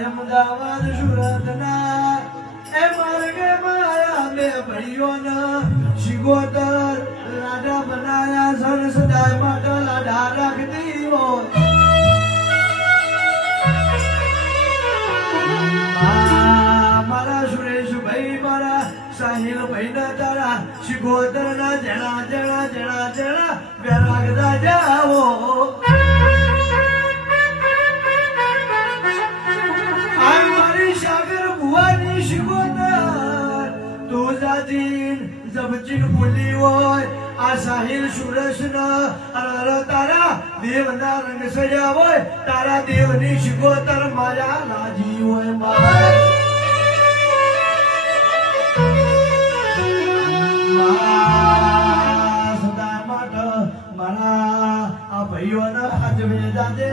અમદાવાદ સુરતના એ માર્ગે માયા બે ભાઈઓના શિગોતર લાડા બનાયા સર સદાય માટે લાડા રાખતી હોય મારા સુરેશભાઈ મારા સાહિલભાઈ ના તારા શિગોતર ના જણા જણા જણા જણા બેરાગતા જાઓ જબચીન બોલી હોય આ સાહિલ સુરેશ ના તારા દેવ ના રંગ સજ્યા હોય તારા દેવ ની શિગોતર મારા લાજી હોય સદા માટે મારા આ ભાઈઓના અજમે જાજે